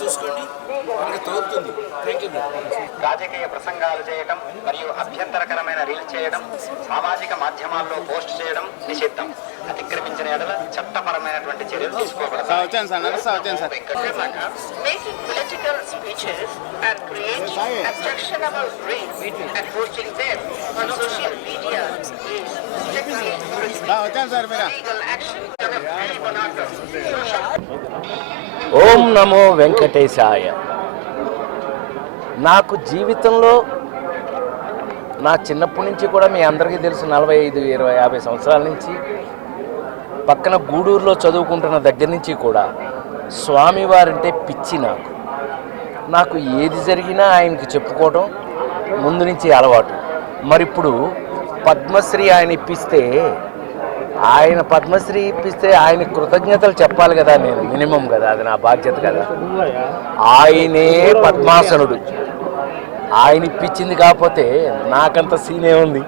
చూసుకోండి, తగ్గుతుంది. రాజకీయ ప్రసంగాలు చేయడం మరియు అభ్యంతరకరమైన రీల్ చేయడం, సామాజిక మాధ్యమాల్లో పోస్ట్ చేయడం నిషిద్ధం. అతిక్రమించిన ఎడల చట్టపరమైనటువంటి చర్యలు తీసుకోబడతాయి. Making political speeches and creating objectionable reels and posting them on social media is strictly prohibited. Legal action on a very monotonous social. ఓం నమో వెంకటేశాయ. నాకు జీవితంలో నా చిన్నప్పటి నుంచి కూడా మీ అందరికీ తెలుసు, 45, 20, 50 సంవత్సరాల నుంచి పక్కన గూడూరులో చదువుకుంటున్న దగ్గర నుంచి కూడా స్వామివారంటే పిచ్చి. నాకు ఏది జరిగినా ఆయనకి చెప్పుకోవడం ముందు నుంచి అలవాటు. మరి ఇప్పుడు పద్మశ్రీ ఆయన పద్మశ్రీ ఇప్పిస్తే ఆయన కృతజ్ఞతలు చెప్పాలి కదా, నేను మినిమం కదా, అది నా బాధ్యత కదా. ఆయనే పద్మాసనుడు, ఆయన ఇప్పించింది కాకపోతే నాకంత సీనే ఉంది,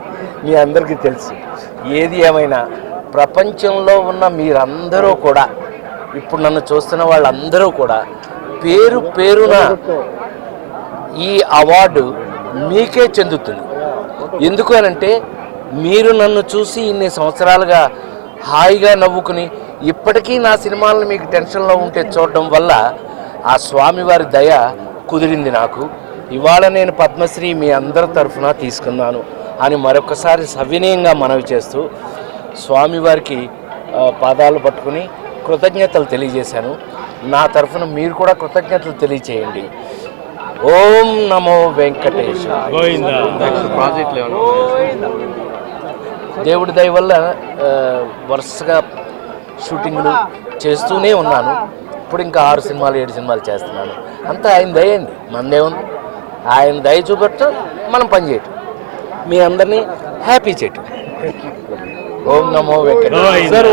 మీ అందరికీ తెలుసు. ఏది ఏమైనా ప్రపంచంలో ఉన్న మీరందరూ కూడా, ఇప్పుడు నన్ను చూస్తున్న వాళ్ళందరూ కూడా పేరు పేరున ఈ అవార్డు మీకే చెందుతుంది. ఎందుకు అనంటే మీరు నన్ను చూసి ఇన్ని సంవత్సరాలుగా హాయిగా నవ్వుకుని ఇప్పటికీ నా సినిమాలను మీకు టెన్షన్లో ఉంటే చూడడం వల్ల ఆ స్వామివారి దయ కుదిరింది నాకు. ఇవాళ నేను పద్మశ్రీ మీ అందరి తరఫున తీసుకున్నాను అని మరొకసారి సవినయంగా మనవి చేస్తూ స్వామివారికి పాదాలు పట్టుకుని కృతజ్ఞతలు తెలియజేశాను. నా తరఫున మీరు కూడా కృతజ్ఞతలు తెలియచేయండి. ఓం నమో వెంకటేశ. దేవుడి దయ వల్ల వరుసగా షూటింగ్లు చేస్తూనే ఉన్నాను. ఇప్పుడు ఇంకా 6 సినిమాలు 7 సినిమాలు చేస్తున్నాను. అంతా ఆయన దయ అండి, మనదే ఉంది. ఆయన దయ చూపెట్టడం, మనం పనిచేయటం, మీ అందరినీ హ్యాపీ చేయటం. ఓం నమో వెంకటేశ్వర.